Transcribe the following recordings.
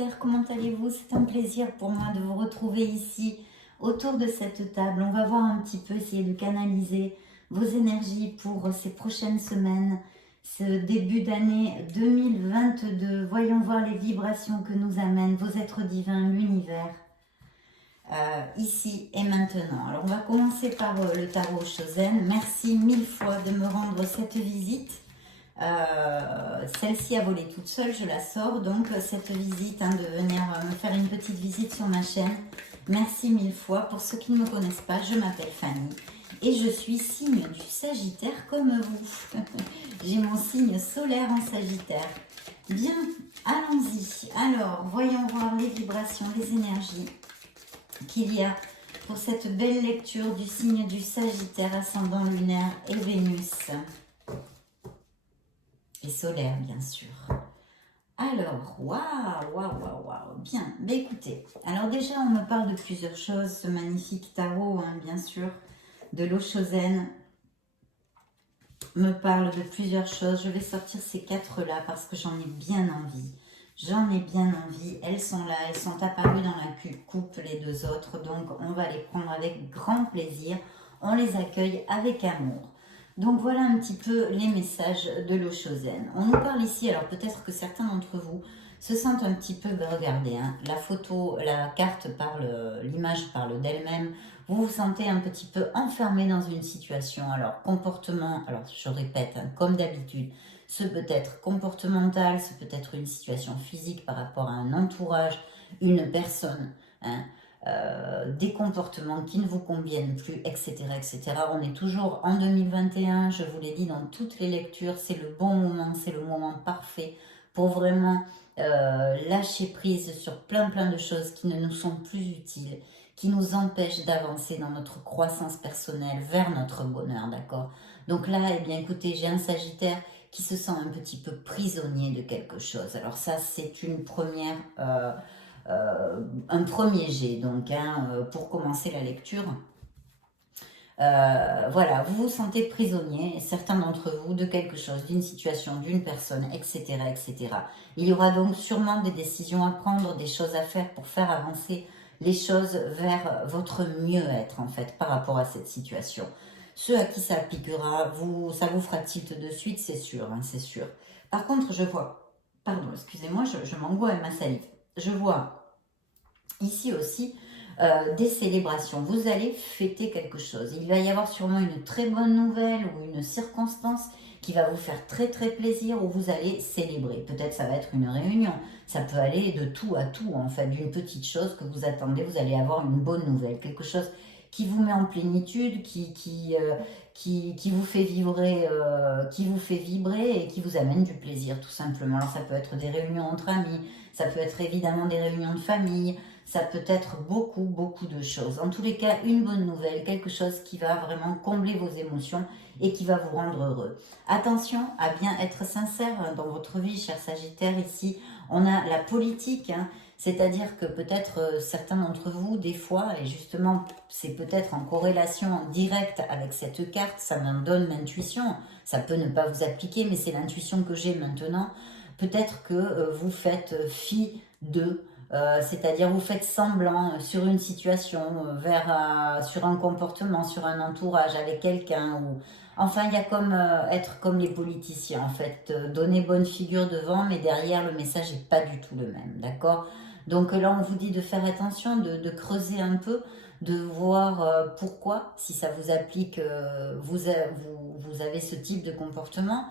Sagittaire, comment allez-vous? C'est un plaisir pour moi de vous retrouver ici autour de cette table. On va voir un petit peu, essayer de canaliser vos énergies pour ces prochaines semaines, ce début d'année 2022. Voyons voir les vibrations que nous amènent vos êtres divins, l'univers, ici et maintenant. Alors on va commencer par le tarot Chosen. Merci mille fois de me rendre cette visite. Celle-ci a volé toute seule, je la sors, donc cette visite, de venir me faire une petite visite sur ma chaîne. Merci mille fois. Pour ceux qui ne me connaissent pas, je m'appelle Fanny et je suis signe du Sagittaire comme vous. J'ai mon signe solaire en Sagittaire. Bien, allons-y. Alors, voyons voir les vibrations, les énergies qu'il y a pour cette belle lecture du signe du Sagittaire, ascendant lunaire et Vénus. Et solaire, bien sûr. Alors, waouh, bien. Mais écoutez, alors déjà, on me parle de plusieurs choses. Ce magnifique tarot, bien sûr, de l'eau Chosen, me parle de plusieurs choses. Je vais sortir ces quatre-là parce que j'en ai bien envie. J'en ai bien envie. Elles sont là, elles sont apparues dans la coupe, les deux autres. Donc, on va les prendre avec grand plaisir. On les accueille avec amour. Donc voilà un petit peu les messages de l'eau Chosen. On nous parle ici, alors peut-être que certains d'entre vous se sentent un petit peu, regardez, la photo, la carte parle, l'image parle d'elle-même. Vous vous sentez un petit peu enfermé dans une situation. Alors comportement, alors je répète, comme d'habitude, ce peut être comportemental, ce peut être une situation physique par rapport à un entourage, une personne, des comportements qui ne vous conviennent plus, etc., etc. On est toujours en 2021, je vous l'ai dit dans toutes les lectures, c'est le bon moment, c'est le moment parfait pour vraiment lâcher prise sur plein de choses qui ne nous sont plus utiles, qui nous empêchent d'avancer dans notre croissance personnelle vers notre bonheur, d'accord? Donc là, eh bien écoutez, j'ai un Sagittaire qui se sent un petit peu prisonnier de quelque chose. Alors ça, c'est une première... un premier jet, donc, pour commencer la lecture. Voilà, vous vous sentez prisonnier, certains d'entre vous, de quelque chose, d'une situation, d'une personne, etc., etc. Il y aura donc sûrement des décisions à prendre, des choses à faire pour faire avancer les choses vers votre mieux-être, en fait, par rapport à cette situation. Ceux à qui ça appliquera, ça vous fera tilt de suite, c'est sûr, c'est sûr. Par contre, je vois, pardon, excusez-moi, je m'envoie à ma salive. Je vois ici aussi des célébrations. Vous allez fêter quelque chose. Il va y avoir sûrement une très bonne nouvelle ou une circonstance qui va vous faire très plaisir, où vous allez célébrer. Peut-être ça va être une réunion. Ça peut aller de tout à tout, en fait, d'une petite chose que vous attendez. Vous allez avoir une bonne nouvelle, quelque chose qui vous met en plénitude, qui vous fait vibrer, et qui vous amène du plaisir, tout simplement. Alors ça peut être des réunions entre amis, ça peut être évidemment des réunions de famille, ça peut être beaucoup de choses. En tous les cas, une bonne nouvelle, quelque chose qui va vraiment combler vos émotions et qui va vous rendre heureux. Attention à bien être sincère dans votre vie, cher Sagittaire. Ici, on a la politique, c'est-à-dire que peut-être certains d'entre vous, des fois, et justement, c'est peut-être en corrélation directe avec cette carte, ça m'en donne l'intuition, ça peut ne pas vous appliquer, mais c'est l'intuition que j'ai maintenant. Peut-être que vous faites fi de... c'est-à-dire vous faites semblant sur une situation, sur un comportement, sur un entourage avec quelqu'un. Enfin, il y a comme être comme les politiciens, en fait. Donner bonne figure devant, mais derrière, le message n'est pas du tout le même, d'accord? Donc là, on vous dit de faire attention, de creuser un peu, de voir pourquoi, si ça vous applique, vous avez ce type de comportement.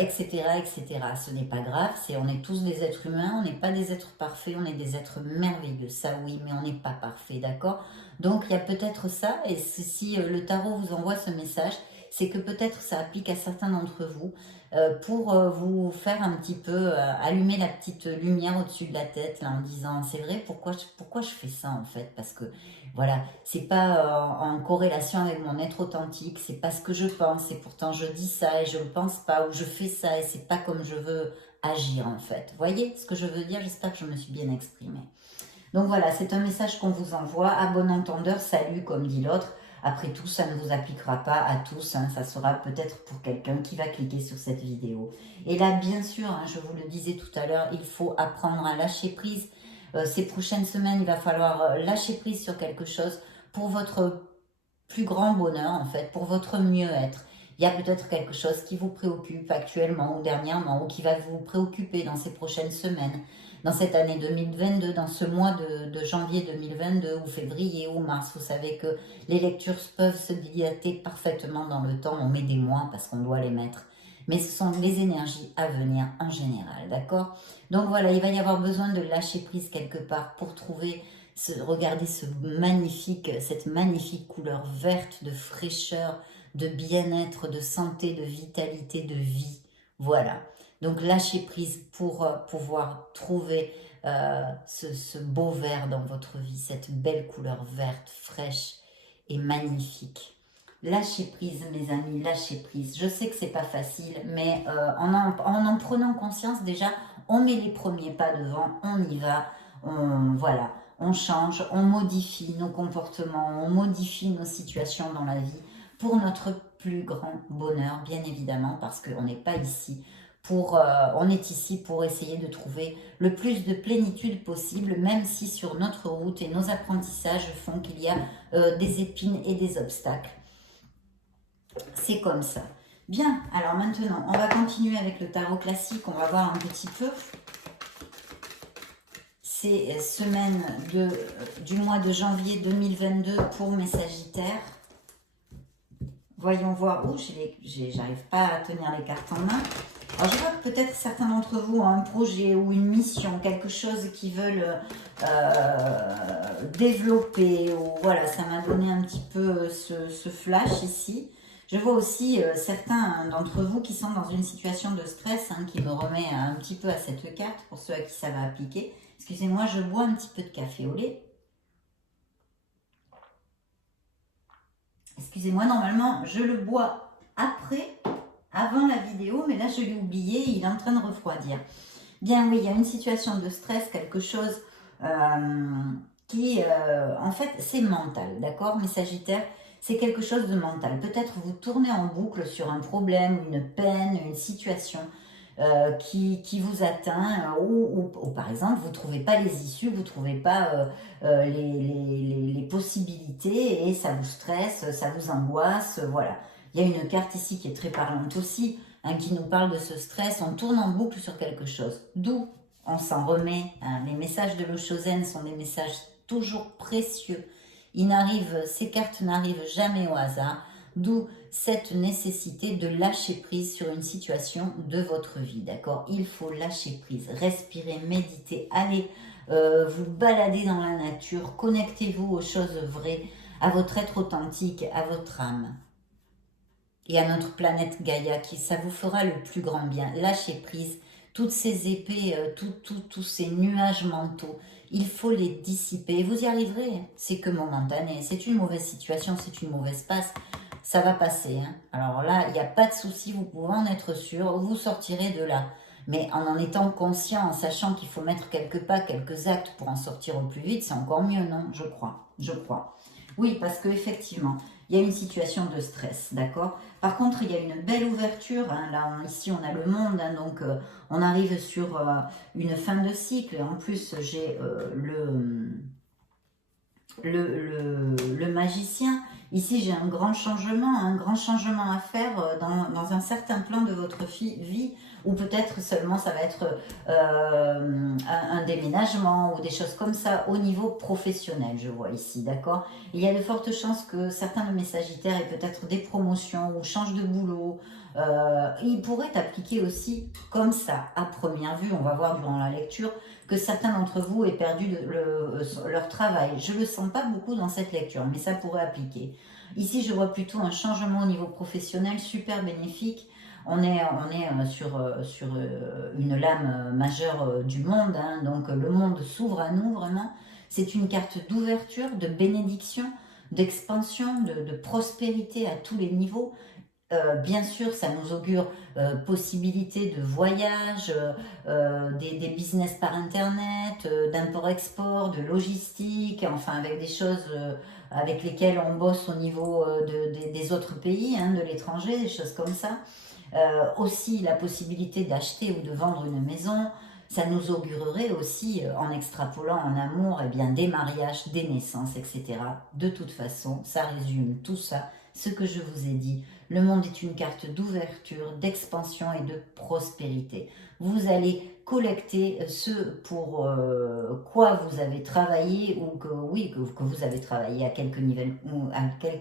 Etc., etc. Ce n'est pas grave, on est tous des êtres humains, on n'est pas des êtres parfaits, on est des êtres merveilleux, ça oui, mais on n'est pas parfait, d'accord? Donc il y a peut-être ça, et si le tarot vous envoie ce message, c'est que peut-être ça applique à certains d'entre vous pour vous faire un petit peu allumer la petite lumière au-dessus de la tête, là, en disant, c'est vrai, pourquoi je fais ça en fait? Parce que voilà, c'est pas en corrélation avec mon être authentique, c'est pas ce que je pense, et pourtant je dis ça et je le pense pas, ou je fais ça et c'est pas comme je veux agir en fait. Vous voyez ce que je veux dire? J'espère que je me suis bien exprimée. Donc voilà, c'est un message qu'on vous envoie, à bon entendeur, salut comme dit l'autre. Après tout, ça ne vous appliquera pas à tous, hein, ça sera peut-être pour quelqu'un qui va cliquer sur cette vidéo. Et là, bien sûr, hein, je vous le disais tout à l'heure, il faut apprendre à lâcher prise. Ces prochaines semaines, il va falloir lâcher prise sur quelque chose pour votre plus grand bonheur, en fait, pour votre mieux-être. Il y a peut-être quelque chose qui vous préoccupe actuellement ou dernièrement, ou qui va vous préoccuper dans ces prochaines semaines, dans cette année 2022, dans ce mois de janvier 2022, ou février, ou mars. Vous savez que les lectures peuvent se dilater parfaitement dans le temps. On met des mois parce qu'on doit les mettre. Mais ce sont les énergies à venir en général, d'accord? Donc voilà, il va y avoir besoin de lâcher prise quelque part pour trouver, regardez cette magnifique couleur verte de fraîcheur, de bien-être, de santé, de vitalité, de vie. Voilà. Donc lâchez prise pour pouvoir trouver ce beau vert dans votre vie, cette belle couleur verte, fraîche et magnifique. Lâchez prise, mes amis, lâchez prise. Je sais que c'est pas facile, mais en prenant conscience, déjà, on met les premiers pas devant, on y va, voilà, on change, on modifie nos comportements, on modifie nos situations dans la vie pour notre plus grand bonheur, bien évidemment, parce qu'on n'est pas ici on est ici pour essayer de trouver le plus de plénitude possible, même si sur notre route et nos apprentissages font qu'il y a des épines et des obstacles. C'est comme ça. Bien, alors maintenant, on va continuer avec le tarot classique. On va voir un petit peu ces semaines du mois de janvier 2022 pour mes Sagittaires. Voyons voir. Oh, j'arrive pas à tenir les cartes en main. Alors, je vois que peut-être certains d'entre vous ont un projet ou une mission, quelque chose qu'ils veulent développer. Ou, voilà, ça m'a donné un petit peu ce flash ici. Je vois aussi certains d'entre vous qui sont dans une situation de stress, hein, qui me remet un petit peu à cette carte, pour ceux à qui ça va appliquer. Excusez-moi, je bois un petit peu de café au lait. Excusez-moi, normalement, je le bois avant la vidéo, mais là, je l'ai oublié, il est en train de refroidir. Bien, oui, il y a une situation de stress, quelque chose qui, en fait, c'est mental, d'accord, mes Sagittaires? C'est quelque chose de mental. Peut-être vous tournez en boucle sur un problème, une peine, une situation qui vous atteint, ou par exemple, vous ne trouvez pas les issues, vous ne trouvez pas les possibilités, et ça vous stresse, ça vous angoisse, voilà. Il y a une carte ici qui est très parlante aussi, hein, qui nous parle de ce stress. On tourne en boucle sur quelque chose, d'où on s'en remet. Hein. Les messages de l'Oshozen sont des messages toujours précieux. Ces cartes n'arrivent jamais au hasard, d'où cette nécessité de lâcher prise sur une situation de votre vie, d'accord? Il faut lâcher prise, respirer, méditer, aller vous balader dans la nature, connectez-vous aux choses vraies, à votre être authentique, à votre âme et à notre planète Gaïa, ça vous fera le plus grand bien. Lâchez prise, toutes ces épées, tous ces nuages mentaux, il faut les dissiper. Vous y arriverez, c'est que momentané. C'est une mauvaise situation, c'est une mauvaise passe. Ça va passer. Hein. Alors là, il n'y a pas de souci, vous pouvez en être sûr. Vous sortirez de là. Mais en étant conscient, en sachant qu'il faut mettre quelques pas, quelques actes pour en sortir au plus vite, c'est encore mieux, non? Je crois. Je crois. Oui, parce qu'effectivement, il y a une situation de stress, d'accord? Par contre, il y a une belle ouverture. Hein. Là, ici, on a le monde, hein, donc on arrive sur une fin de cycle. Et en plus, j'ai le magicien. Ici, j'ai un grand changement à faire dans un certain plan de votre vie, ou peut-être seulement ça va être un déménagement ou des choses comme ça au niveau professionnel, je vois ici, d'accord? Il y a de fortes chances que certains de mes Sagittaires aient peut-être des promotions ou changent de boulot. Ils pourraient appliquer aussi comme ça, à première vue, on va voir durant la lecture, que certains d'entre vous aient perdu leur travail. Je ne le sens pas beaucoup dans cette lecture, mais ça pourrait appliquer. Ici, je vois plutôt un changement au niveau professionnel super bénéfique. On est sur une lame majeure du monde, hein, donc le monde s'ouvre à nous vraiment. C'est une carte d'ouverture, de bénédiction, d'expansion, de prospérité à tous les niveaux. bien sûr, ça nous augure possibilité de voyage, des business par Internet, d'import-export, de logistique, enfin avec des choses avec lesquelles on bosse au niveau des autres pays, hein, de l'étranger, des choses comme ça. Aussi la possibilité d'acheter ou de vendre une maison, ça nous augurerait aussi, en extrapolant en amour, eh bien, des mariages, des naissances, etc. De toute façon, ça résume tout ça, ce que je vous ai dit. Le monde est une carte d'ouverture, d'expansion et de prospérité. Vous allez collecter ce pour quoi vous avez travaillé ou que, oui, que vous avez travaillé à quelque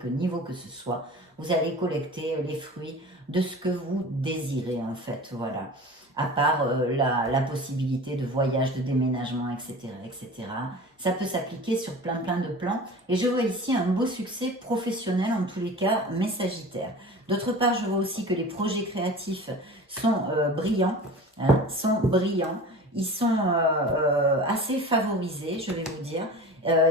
niveau que ce soit. Vous allez collecter les fruits de ce que vous désirez en fait, voilà. À part la possibilité de voyage, de déménagement, etc., etc. Ça peut s'appliquer sur plein de plans. Et je vois ici un beau succès professionnel, en tous les cas, mes Sagittaires. D'autre part, je vois aussi que les projets créatifs sont brillants, hein, Ils sont assez favorisés, je vais vous dire.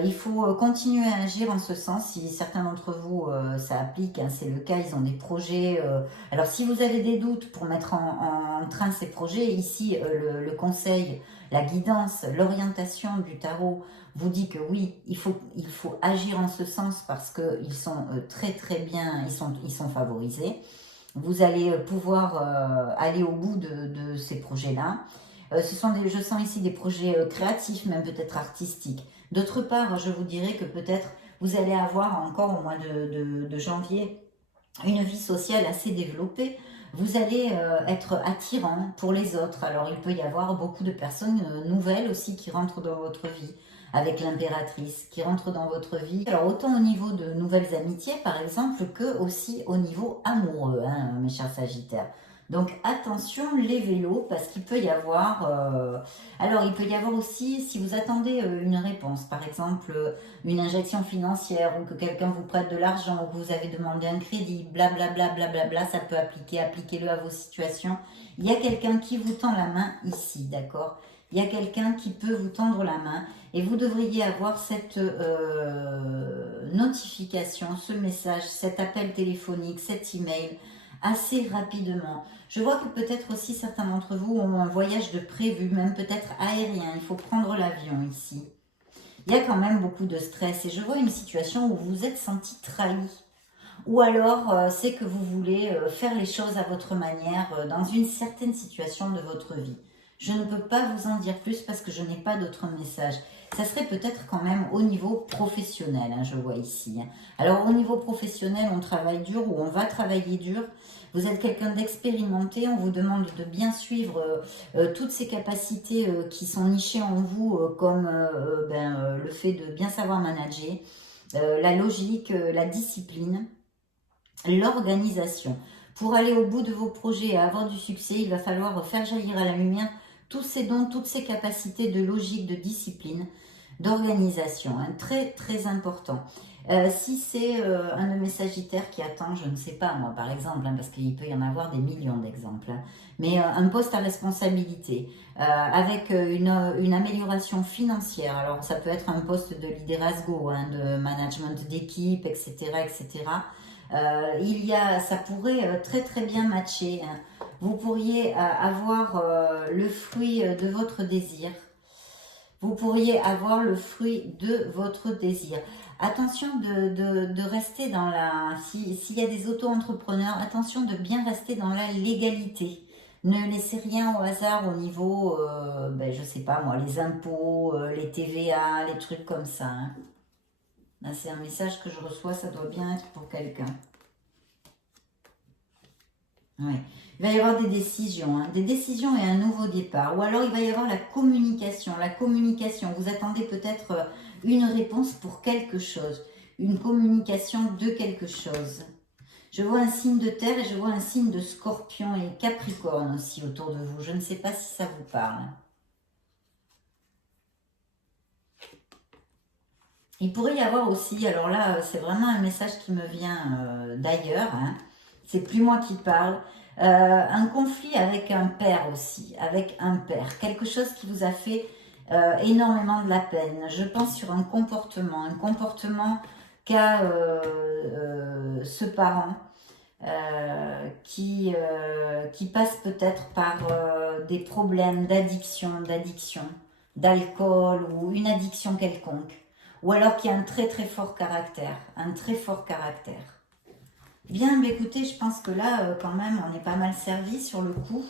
Il faut continuer à agir en ce sens. Si certains d'entre vous, ça applique, hein, c'est le cas, ils ont des projets. Alors, si vous avez des doutes pour mettre en train ces projets, ici, le conseil, la guidance, l'orientation du tarot vous dit que oui, il faut agir en ce sens parce qu'ils sont très bien, ils sont favorisés. Vous allez pouvoir aller au bout de ces projets-là. Je sens ici des projets créatifs, même peut-être artistiques. D'autre part, je vous dirais que peut-être vous allez avoir encore au mois de janvier une vie sociale assez développée. Vous allez être attirant pour les autres. Alors il peut y avoir beaucoup de personnes nouvelles aussi qui rentrent dans votre vie, avec l'impératrice qui rentre dans votre vie. Alors autant au niveau de nouvelles amitiés par exemple, que aussi au niveau amoureux, hein, mes chers Sagittaires. Donc attention les vélos, parce qu'il peut y avoir... alors il peut y avoir aussi, si vous attendez une réponse, par exemple une injection financière, ou que quelqu'un vous prête de l'argent, ou que vous avez demandé un crédit, blablabla, blablabla, ça peut appliquez-le à vos situations. Il y a quelqu'un qui vous tend la main ici, d'accord? Il y a quelqu'un qui peut vous tendre la main, et vous devriez avoir cette notification, ce message, cet appel téléphonique, cet email, assez rapidement. Je vois que peut-être aussi certains d'entre vous ont un voyage de prévu, même peut-être aérien. Il faut prendre l'avion ici. Il y a quand même beaucoup de stress et je vois une situation où vous vous êtes senti trahi. Ou alors, c'est que vous voulez faire les choses à votre manière dans une certaine situation de votre vie. Je ne peux pas vous en dire plus parce que je n'ai pas d'autres messages. Ça serait peut-être quand même au niveau professionnel, hein, je vois ici. Hein. Alors, au niveau professionnel, on travaille dur ou on va travailler dur. Vous êtes quelqu'un d'expérimenté, on vous demande de bien suivre toutes ces capacités qui sont nichées en vous, comme le fait de bien savoir manager, la logique, la discipline, l'organisation. Pour aller au bout de vos projets et avoir du succès, il va falloir faire jaillir à la lumière tous ces dons, toutes ces capacités de logique, de discipline, d'organisation, hein, très important. Si c'est un de mes Sagittaires qui attend, je ne sais pas moi par exemple, hein, parce qu'il peut y en avoir des millions d'exemples, hein, mais un poste à responsabilité, avec une amélioration financière, alors ça peut être un poste de liderazgo, hein, de management d'équipe, etc., etc., ça pourrait très bien matcher. Hein. Vous pourriez avoir le fruit de votre désir. Vous pourriez avoir le fruit de votre désir. Attention de rester dans la... S'il y a des auto-entrepreneurs, attention de bien rester dans la légalité. Ne laissez rien au hasard au niveau, je sais pas moi, les impôts, les TVA, les trucs comme ça. Hein. Là, c'est un message que je reçois, ça doit bien être pour quelqu'un. Oui. Il va y avoir des décisions et un nouveau départ. Ou alors il va y avoir la communication. La communication, vous attendez peut-être une réponse pour quelque chose. Une communication de quelque chose. Je vois un signe de terre et je vois un signe de scorpion et capricorne aussi autour de vous. Je ne sais pas si ça vous parle. Il pourrait y avoir aussi, alors là, c'est vraiment un message qui me vient d'ailleurs, hein. C'est plus moi qui parle, un conflit avec un père aussi, avec un père, quelque chose qui vous a fait énormément de la peine. Je pense sur un comportement qu'a ce parent. qui passe peut-être par des problèmes d'alcool ou une addiction quelconque, ou alors qui a un très très fort caractère, un très fort caractère. Bien, mais écoutez, je pense que là, quand même, on est pas mal servi sur le coup,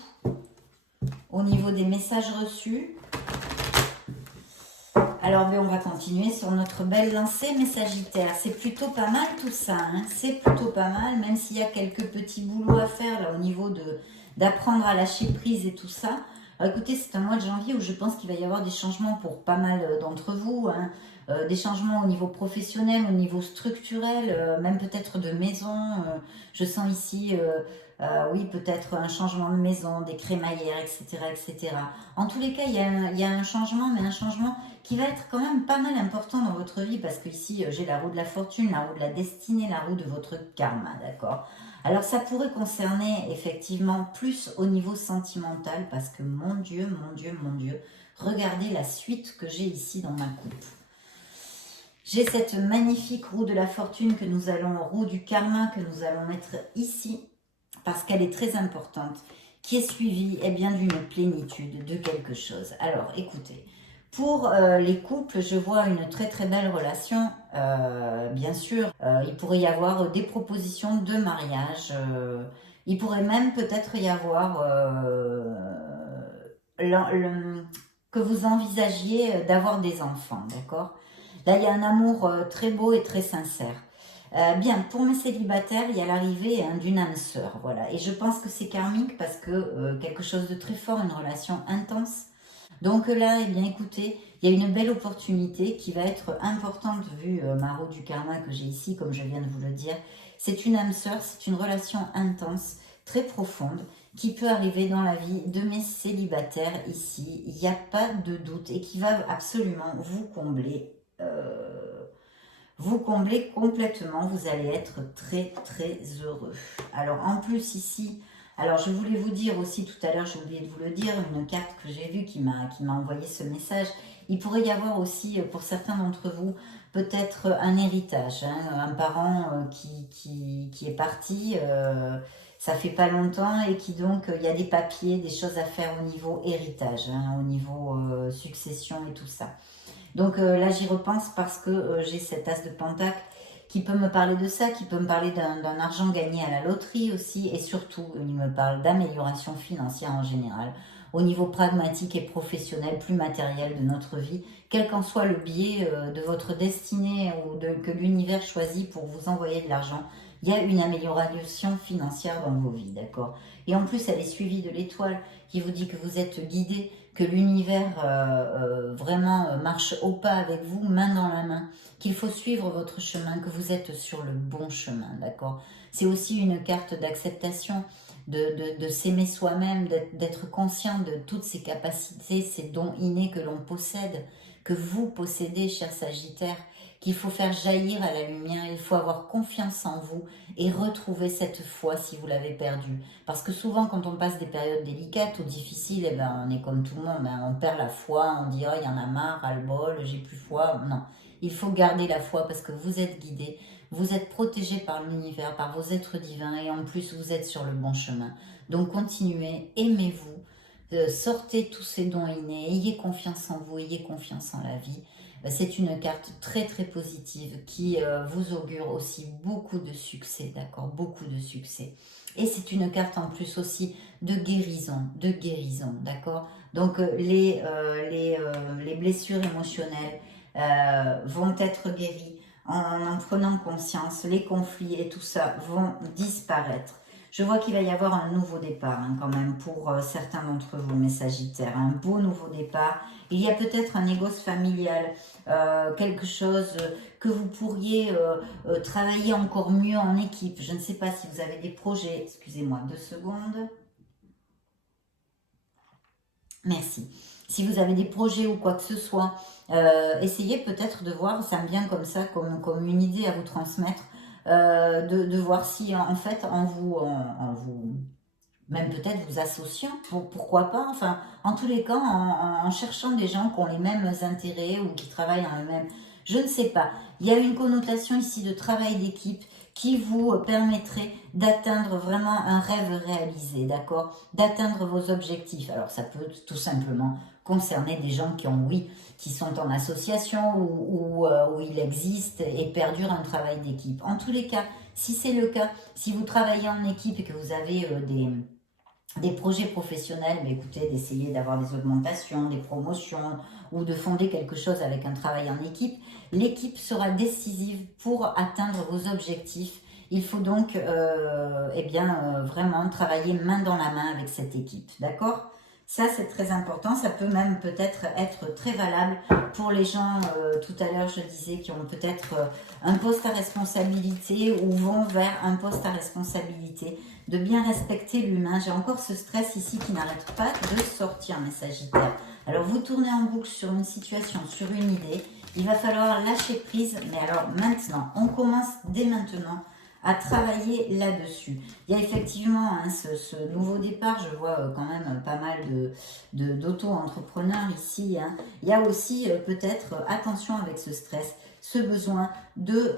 au niveau des messages reçus. Alors, on va continuer sur notre belle lancée, mes Sagittaires. C'est plutôt pas mal tout ça, hein. C'est plutôt pas mal, même s'il y a quelques petits boulots à faire là au niveau d'apprendre à lâcher prise et tout ça. Alors, écoutez, c'est un mois de janvier où je pense qu'il va y avoir des changements pour pas mal d'entre vous, hein. Des changements au niveau professionnel, au niveau structurel, même peut-être de maison. Je sens ici, oui, peut-être un changement de maison, des crémaillères, etc., etc. En tous les cas, il y a un changement, mais un changement qui va être quand même pas mal important dans votre vie, parce que ici j'ai la roue de la fortune, la roue de la destinée, la roue de votre karma, d'accord? Alors ça pourrait concerner effectivement plus au niveau sentimental, parce que mon Dieu, mon Dieu, mon Dieu, regardez la suite que j'ai ici dans ma coupe. J'ai cette magnifique roue de la fortune que nous allons, roue du karma que nous allons mettre ici, parce qu'elle est très importante, qui est suivie bien d'une plénitude, de quelque chose. Alors écoutez, pour les couples, je vois une très très belle relation. Bien sûr, il pourrait y avoir des propositions de mariage. Il pourrait même peut-être y avoir que vous envisagiez d'avoir des enfants, d'accord? Là, il y a un amour très beau et très sincère. Bien, pour mes célibataires, il y a l'arrivée d'une âme sœur, voilà. Et je pense que c'est karmique parce que quelque chose de très fort, une relation intense. Donc là, bien écoutez, il y a une belle opportunité qui va être importante vu ma roue du karma que j'ai ici, comme je viens de vous le dire. C'est une âme sœur, c'est une relation intense, très profonde, qui peut arriver dans la vie de mes célibataires ici. Il n'y a pas de doute et qui va absolument vous combler. Vous comblez complètement, vous allez être très très heureux. Alors en plus ici, alors je voulais vous dire aussi tout à l'heure, j'ai oublié de vous le dire, une carte que j'ai vue qui m'a envoyé ce message. Il pourrait y avoir aussi pour certains d'entre vous peut-être un héritage, hein, un parent qui est parti, ça fait pas longtemps et qui donc, il y a des papiers, des choses à faire au niveau héritage, hein, au niveau succession et tout ça. Donc là, j'y repense parce que j'ai cet as de pentacle qui peut me parler de ça, qui peut me parler d'un argent gagné à la loterie aussi, et surtout, il me parle d'amélioration financière en général, au niveau pragmatique et professionnel, plus matériel de notre vie, quel qu'en soit le biais de votre destinée ou que l'univers choisit pour vous envoyer de l'argent, il y a une amélioration financière dans vos vies, d'accord? Et en plus, elle est suivie de l'étoile qui vous dit que vous êtes guidé, que l'univers vraiment marche au pas avec vous, main dans la main, qu'il faut suivre votre chemin, que vous êtes sur le bon chemin, d'accord? C'est aussi une carte d'acceptation, de s'aimer soi-même, d'être conscient de toutes ces capacités, ces dons innés que l'on possède, que vous possédez, cher Sagittaire, qu'il faut faire jaillir à la lumière, il faut avoir confiance en vous et retrouver cette foi si vous l'avez perdue. Parce que souvent, quand on passe des périodes délicates ou difficiles, on est comme tout le monde, hein, on perd la foi, on dit « oh, il y en a marre, ras-le-bol, j'ai plus foi ». Non, il faut garder la foi parce que vous êtes guidé, vous êtes protégé par l'univers, par vos êtres divins et en plus, vous êtes sur le bon chemin. Donc, continuez, aimez-vous, sortez tous ces dons innés, ayez confiance en vous, ayez confiance en la vie. C'est une carte très très positive qui vous augure aussi beaucoup de succès, d'accord? Beaucoup de succès. Et c'est une carte en plus aussi de guérison, d'accord? Donc les blessures émotionnelles vont être guéries en prenant conscience, les conflits et tout ça vont disparaître. Je vois qu'il va y avoir un nouveau départ hein, quand même pour certains d'entre vous, mes Sagittaires, un beau nouveau départ. Il y a peut-être un négoce familial, quelque chose que vous pourriez travailler encore mieux en équipe. Je ne sais pas si vous avez des projets. Excusez-moi 2 secondes. Merci. Si vous avez des projets ou quoi que ce soit, essayez peut-être de voir, ça me vient comme ça, comme une idée à vous transmettre, de voir si en fait en vous même peut-être vous associant, pourquoi pas, enfin, en tous les cas, en cherchant des gens qui ont les mêmes intérêts ou qui travaillent en eux-mêmes, je ne sais pas. Il y a une connotation ici de travail d'équipe qui vous permettrait d'atteindre vraiment un rêve réalisé, d'accord? D'atteindre vos objectifs. Alors ça peut tout simplement concerner des gens qui ont, oui, qui sont en association où il existe et perdure un travail d'équipe. En tous les cas, si c'est le cas, si vous travaillez en équipe et que vous avez des projets professionnels, mais écoutez, d'essayer d'avoir des augmentations, des promotions ou de fonder quelque chose avec un travail en équipe, l'équipe sera décisive pour atteindre vos objectifs. Il faut donc vraiment travailler main dans la main avec cette équipe, d'accord? Ça, c'est très important. Ça peut même peut-être être très valable pour les gens, tout à l'heure, je disais, qui ont peut-être un poste à responsabilité ou vont vers un poste à responsabilité, de bien respecter l'humain. J'ai encore ce stress ici qui n'arrête pas de sortir, mes Sagittaires. Alors, vous tournez en boucle sur une situation, sur une idée. Il va falloir lâcher prise, mais alors maintenant, on commence dès maintenant à travailler là-dessus. Il y a effectivement ce nouveau départ, je vois quand même pas mal d'auto-entrepreneurs ici. Il y a aussi peut-être, attention avec ce stress, ce besoin de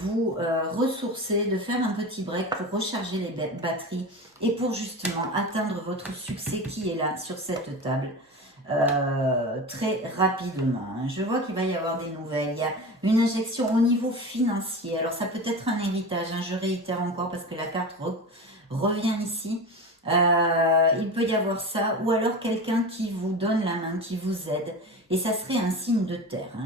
vous ressourcer, de faire un petit break pour recharger les batteries et pour justement atteindre votre succès qui est là sur cette table. Très rapidement. Je vois qu'il va y avoir des nouvelles. Il y a une injection au niveau financier. Alors ça peut être un héritage. Je réitère encore parce que la carte revient ici. Il peut y avoir ça. Ou alors quelqu'un qui vous donne la main, qui vous aide. Et ça serait un signe de terre.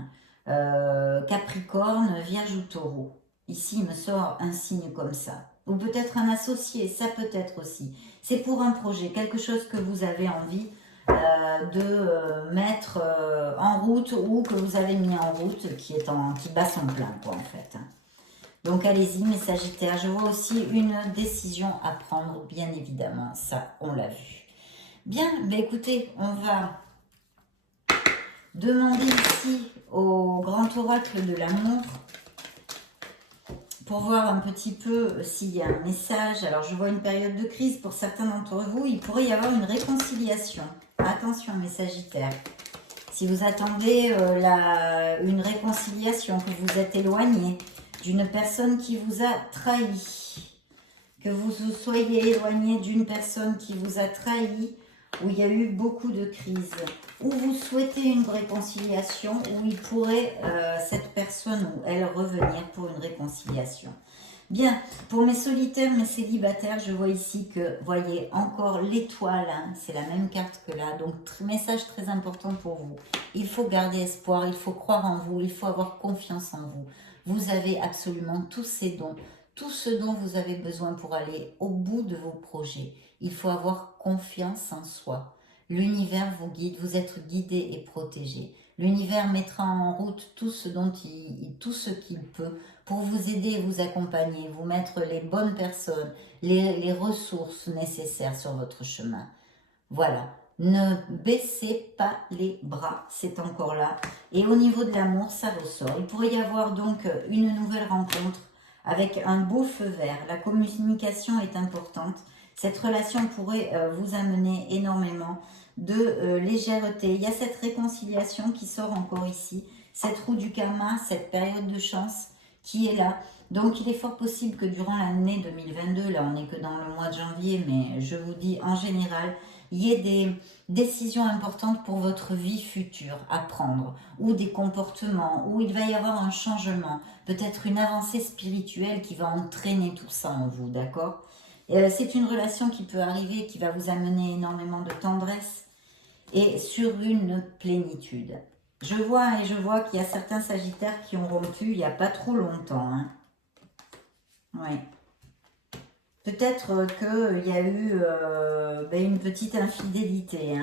Capricorne, Vierge ou Taureau. Ici, il me sort un signe comme ça. Ou peut-être un associé, ça peut être aussi. C'est pour un projet, quelque chose que vous avez envie de mettre en route ou que vous avez mis en route qui bat son plein, quoi, en fait. Donc allez-y, mes Sagittaires. Je vois aussi une décision à prendre, bien évidemment. Ça, on l'a vu. Bien, ben écoutez, on va demander ici au grand oracle de l'amour pour voir un petit peu s'il y a un message. Alors, je vois une période de crise pour certains d'entre vous. Il pourrait y avoir une réconciliation. Attention, mes Sagittaires. Si vous attendez une réconciliation, que vous êtes éloigné d'une personne qui vous a trahi, que vous soyez éloigné d'une personne qui vous a trahi, où il y a eu beaucoup de crises, où vous souhaitez une réconciliation, où il pourrait, cette personne ou elle, revenir pour une réconciliation. Bien, pour mes solitaires, mes célibataires, je vois ici que, voyez, encore l'étoile, c'est la même carte que là, donc message très important pour vous. Il faut garder espoir, il faut croire en vous, il faut avoir confiance en vous. Vous avez absolument tous ces dons, tout ce dont vous avez besoin pour aller au bout de vos projets. Il faut avoir confiance en soi. L'univers vous guide, vous êtes guidé et protégé. L'univers mettra en route tout ce qu'il peut pour vous aider et vous accompagner, vous mettre les bonnes personnes, les ressources nécessaires sur votre chemin. Voilà, ne baissez pas les bras, c'est encore là. Et au niveau de l'amour, ça ressort. Il pourrait y avoir donc une nouvelle rencontre avec un beau feu vert. La communication est importante. Cette relation pourrait vous amener énormément de légèreté. Il y a cette réconciliation qui sort encore ici, cette roue du karma, cette période de chance qui est là. Donc il est fort possible que durant l'année 2022, là on n'est que dans le mois de janvier, mais je vous dis en général, il y ait des décisions importantes pour votre vie future à prendre, ou des comportements, où il va y avoir un changement, peut-être une avancée spirituelle qui va entraîner tout ça en vous, d'accord? C'est une relation qui peut arriver, qui va vous amener énormément de tendresse et sur une plénitude. Je vois qu'il y a certains Sagittaires qui ont rompu il n'y a pas trop longtemps. Oui. Peut-être qu'il y a eu une petite infidélité.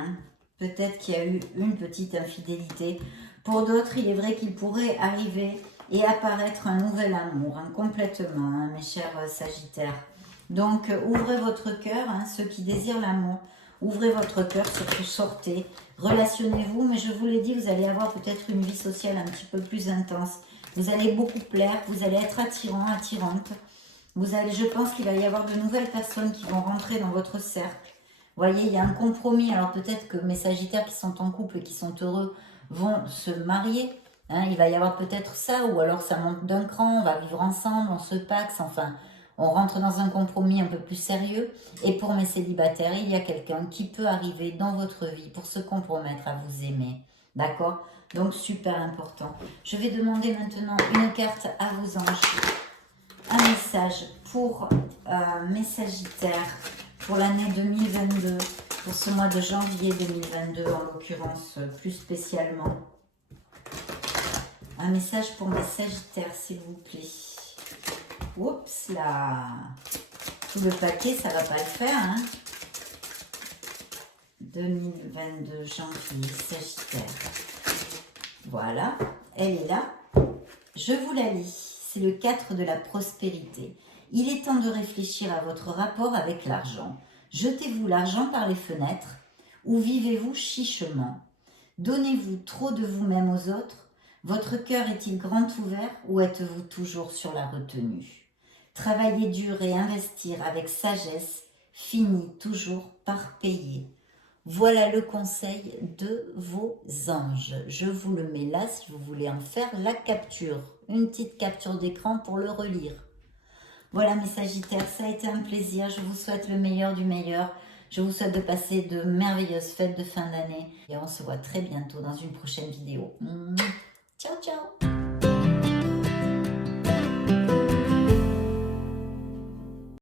Peut-être qu'il y a eu une petite infidélité. Pour d'autres, il est vrai qu'il pourrait arriver et apparaître un nouvel amour, complètement, mes chers Sagittaires. Donc, ouvrez votre cœur, ceux qui désirent l'amour. Ouvrez votre cœur, surtout sortez, relationnez-vous. Mais je vous l'ai dit, vous allez avoir peut-être une vie sociale un petit peu plus intense. Vous allez beaucoup plaire, vous allez être attirant, attirante. Je pense qu'il va y avoir de nouvelles personnes qui vont rentrer dans votre cercle. Vous voyez, il y a un compromis. Alors peut-être que mes Sagittaires qui sont en couple et qui sont heureux vont se marier. Hein, il va y avoir peut-être ça, ou alors ça monte d'un cran, on va vivre ensemble, on se paxe, enfin, on rentre dans un compromis un peu plus sérieux. Et pour mes célibataires, il y a quelqu'un qui peut arriver dans votre vie pour se compromettre à vous aimer. D'accord? Donc, super important. Je vais demander maintenant une carte à vos anges. Un message pour mes sagittaires, pour l'année 2022, pour ce mois de janvier 2022, en l'occurrence plus spécialement. Un message pour mes sagittaires, s'il vous plaît. Oups là. Tout le paquet, ça va pas le faire. Hein. 2022, janvier, sagittaire. Voilà, elle est là. Je vous la lis. C'est le 4 de la prospérité. Il est temps de réfléchir à votre rapport avec l'argent. Jetez-vous l'argent par les fenêtres ou vivez-vous chichement? Donnez-vous trop de vous-même aux autres? Votre cœur est-il grand ouvert ou êtes-vous toujours sur la retenue? Travailler dur et investir avec sagesse finit toujours par payer. Voilà le conseil de vos anges. Je vous le mets là si vous voulez en faire la capture. Une petite capture d'écran pour le relire. Voilà mes sagittaires, ça a été un plaisir. Je vous souhaite le meilleur du meilleur. Je vous souhaite de passer de merveilleuses fêtes de fin d'année. Et on se voit très bientôt dans une prochaine vidéo. Ciao, ciao!